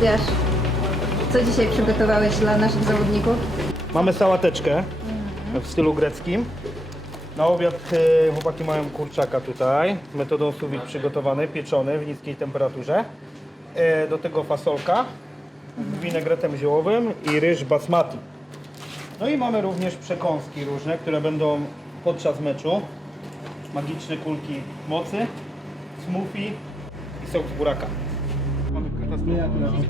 Tobiasz, co dzisiaj przygotowałeś dla naszych zawodników? Mamy sałateczkę w stylu greckim. Na obiad e, chłopaki mają kurczaka tutaj, metodą sous przygotowany, pieczony w niskiej temperaturze. E, Do tego fasolka z winegretem ziołowym i ryż basmati. No i mamy również przekąski różne, które będą podczas meczu. Magiczne kulki mocy, smoothie i sok z buraka. Dostęp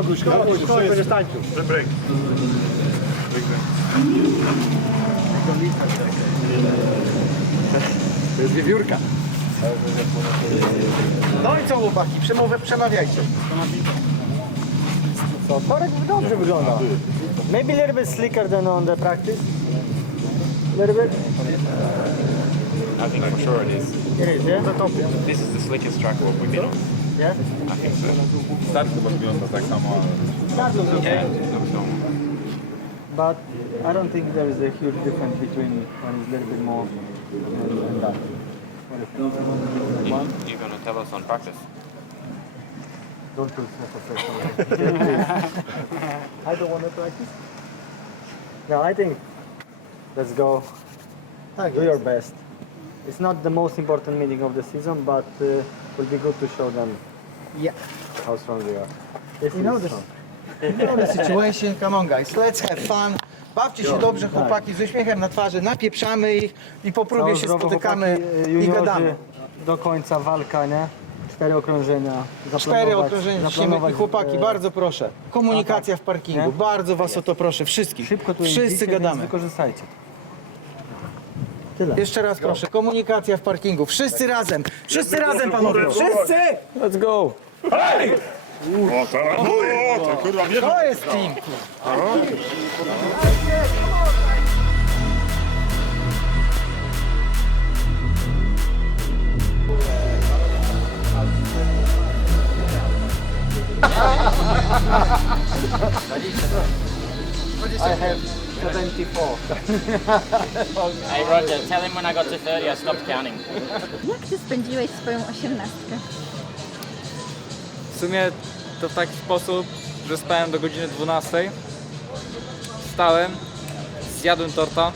Oguśka, chodź, chodź, będziesz tańczył. To jest wiewiórka. No i co chłopaki, przemówę, przemawiajcie. Co, Torek dobrze wygląda. Maybe a little bit slicker than on the practice. A little bit? I think for sure it is. It is, yeah? This is the slickest track walk we've been on. Yeah? I. Start chyba wygląda tak samo, ale Yeah, looks normal. But I don't think there is a huge difference between one is a little bit more and, and that. You, you're gonna tell us on practice. Don't feel so professional. I don't want to practice. No, I think let's go. Do your best. It's not the most important meeting of the season, but uh, will be good to show them Yeah. how strong they are. This You know is this- strong. You know the situation, come on guys, let's have fun. Bawcie się dobrze chłopaki, z uśmiechem na twarzy, napieprzamy ich i po próbie się spotykamy chłopaki, i juniorzy, gadamy. Do końca walka, nie? Cztery okrążenia. Cztery okrążenia dzisiaj zaplanować, i chłopaki, e, bardzo proszę. Komunikacja w parkingu, Nie? bardzo was o to proszę, wszystkich. Szybko tu Wszyscy jeździcie, więc gadamy. wykorzystajcie. Tyle. Jeszcze raz proszę, komunikacja w parkingu, wszyscy razem, wszyscy razem panowie, wszyscy! Let's go! O, to, o, to kurwa wiesz, To jest team! I have 74. Hey Roger, tell him when I got to 30 I stopped counting. Jak ty spędziłeś swoją osiemnastkę? W sumie to w taki sposób, że spałem do godziny 12. Wstałem, zjadłem torta.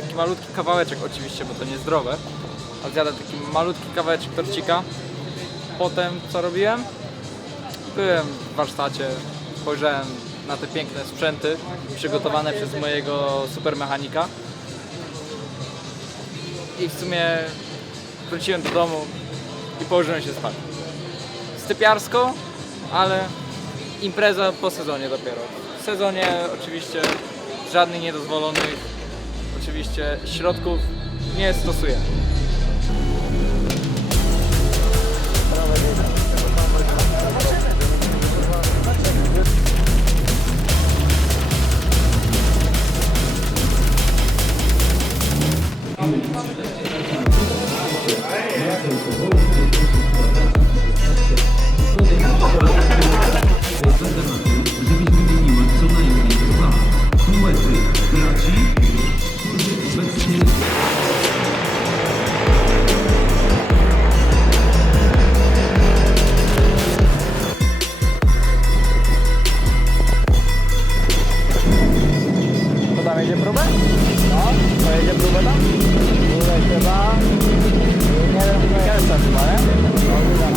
Taki malutki kawałeczek oczywiście, bo to niezdrowe. Ale zjadłem taki malutki kawałeczek torcika. Potem co robiłem? Byłem w warsztacie, spojrzałem na te piękne sprzęty przygotowane przez mojego supermechanika. I w sumie wróciłem do domu i położyłem się spać stypiarsko, ale impreza po sezonie dopiero. W sezonie oczywiście żadnych niedozwolonych oczywiście środków nie stosuję. To tam jedzie próbę? No. To jedzie próbę tam? Tutaj chyba... Nie wiem, Kelsa chyba, nie? No,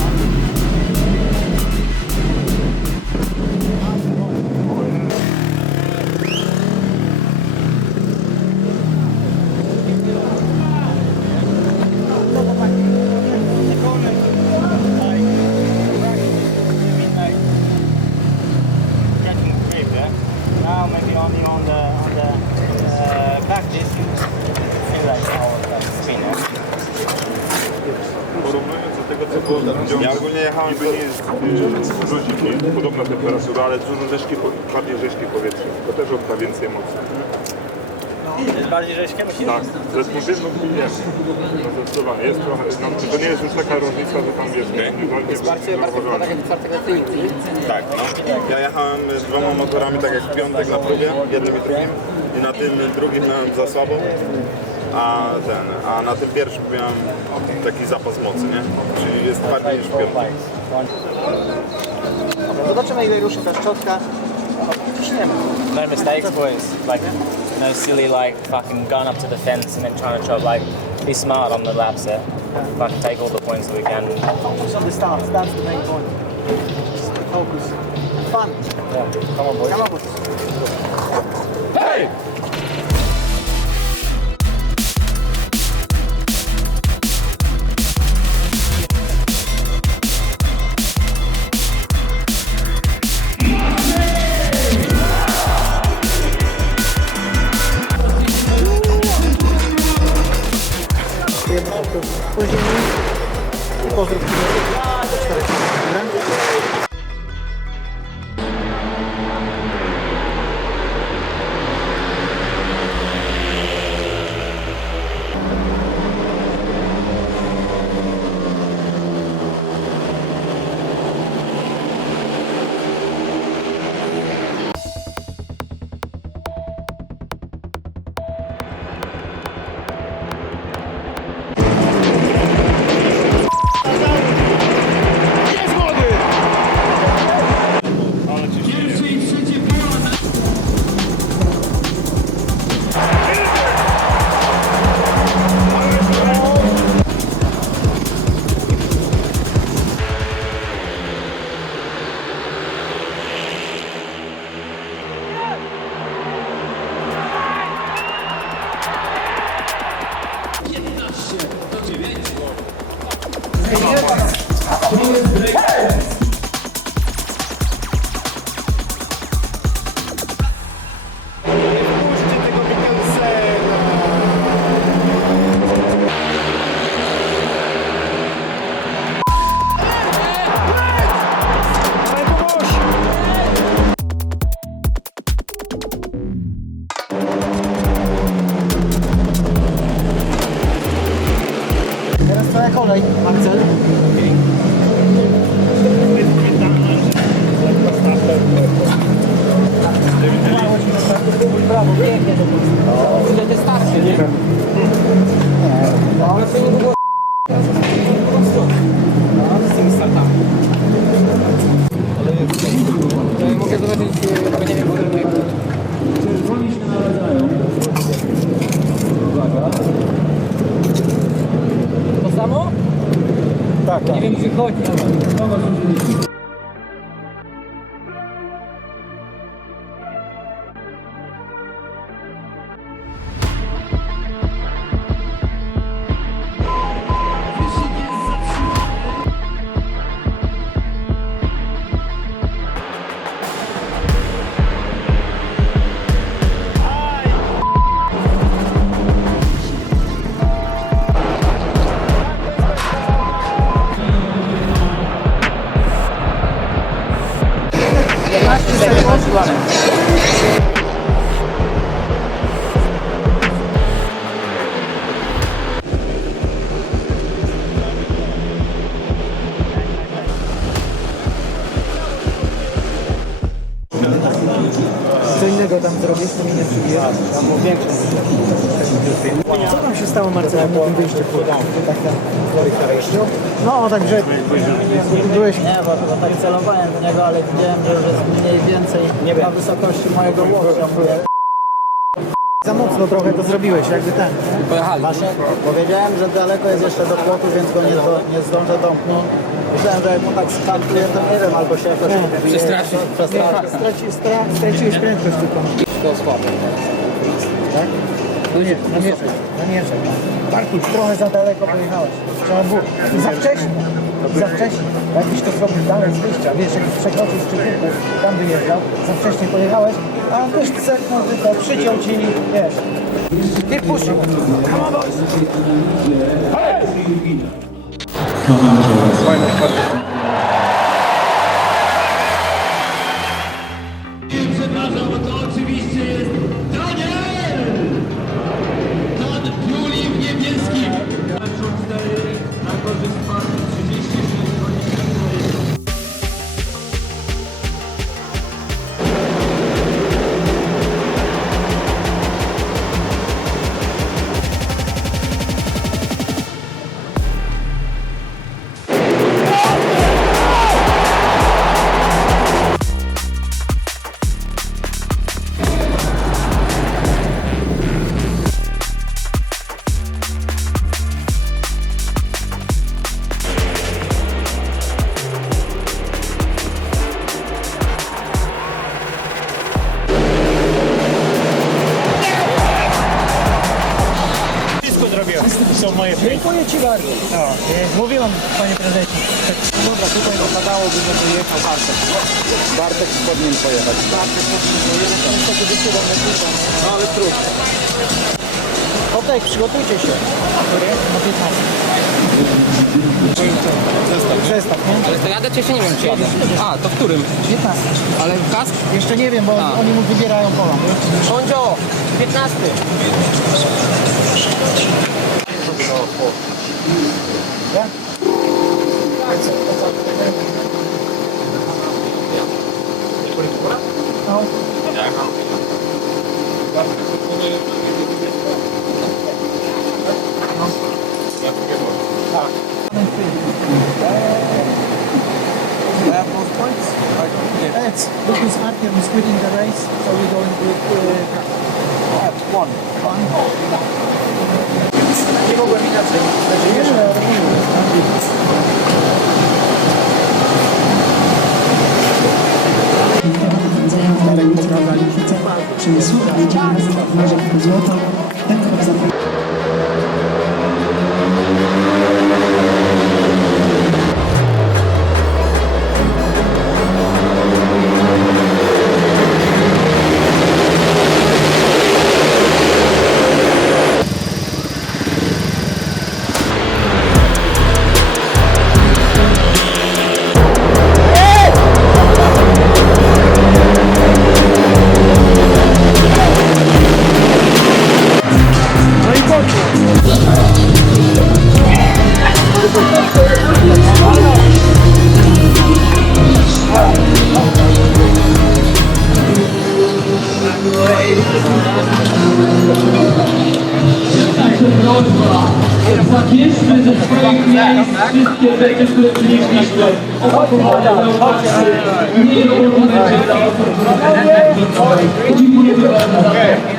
nie zimniej, podobna temperatura, ale dużo rzeźkie, bardziej rzeźkie powietrze. To też odda więcej emocji. Jest bardziej rzeźkie, myślisz? Tak, jest. No zdecydowanie, jest trochę, no, to nie jest już taka różnica, że tam wiesz, indywidualnie jest bardziej, Tak, no. Ja jechałem z dwoma motorami, tak jak w piątek na próbie, jednym i drugim. I na tym drugim miałem za słabą, a ten, a na tym pierwszym miałem taki zapas mocy, nie? Czyli jest bardziej niż w. Dobra, zobaczymy ile ruszy ta szczotka. No mistakes, boys. Like, no silly, like, fucking going up to the fence and then trying to chop. Like, be smart on the laps there. Fucking take all the points that we can. Focus on the stance, that's the main point. Just focus. Fun. Yeah, come on, boys. Come on, boys. Jedno po ziemi i pozdrów. Dobra? Było większe. Co tam się stało Marcel na tym wyjściu? Tak tam No, także byłeś... Nie, bo, bo tak celowałem w niego, ale widziałem, że już jest mniej więcej na wysokości mojego łokcia. Mówię, Za mocno trochę to zrobiłeś, jakby ten. Pojechali. Właśnie powiedziałem, że daleko jest jeszcze do płotu, więc go nie, do, nie zdążę domknąć. Myślałem, że jak mu tak startuje, to nie wiem, albo się jakoś Przestraszy. przestraszy. Straci, stra, straciłeś prędkość tylko. To słabo. Tak? No nie, namieszaj, namieszaj. Bartuś, trochę za daleko pojechałeś. Trzeba było. I za wcześnie. Za wcześnie. Jakbyś to zrobił dalej z wyjścia, wiesz, jakbyś przekroczył z czytniku, tam wyjeżdżał, za wcześnie pojechałeś, a on też ceknął tylko, przyciął ci, wiesz. Ty puszczą. Come on, boys. Fajne, bardzo. Bardzo. No, e, mówiłem Panie Prezesie. Dobra, tutaj wypadałoby, żeby jechał Bartek. Bartek powinien pojechać. Bartek powinien pojechać, ale niestety wysyłam na kilka. No ale trudno. Okej, przygotujcie się. Który? Na 15. Zestaw, nie? Ale to jadę, czy jeszcze nie wiem, czy jadę? A, to w którym? 15. Ale kask? Jeszcze nie wiem, bo A. oni mu wybierają pola? Sądzio, 15. Yeah. That's it. That's all that Yeah. It's Lucas Atkin who's quitting the race, so we're going with uh, one. One. Nie mogłem inaczej. Znaczy, ale Przemysłowa dziennictwa Marzek Złoto,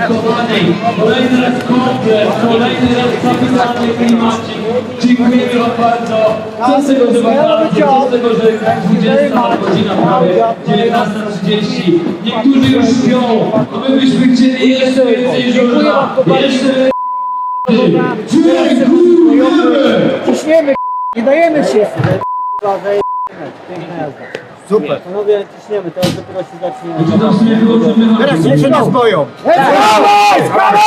Kochani, kolejny raz komplet, kolejny raz zapisany klimacik. Dziękujemy wam bardzo. Co z tego, że wakacje, co z tego, że 20 godzina prawie, 19.30. Niektórzy już śpią, a my byśmy chcieli jeszcze więcej żurna, jeszcze Dziękujemy! Ciśniemy, nie dajemy się. Piękna jazda. Super. Panowie, ciśniemy, teraz dopiero się zacznie. Teraz się nas boją. Brawo! Brawo!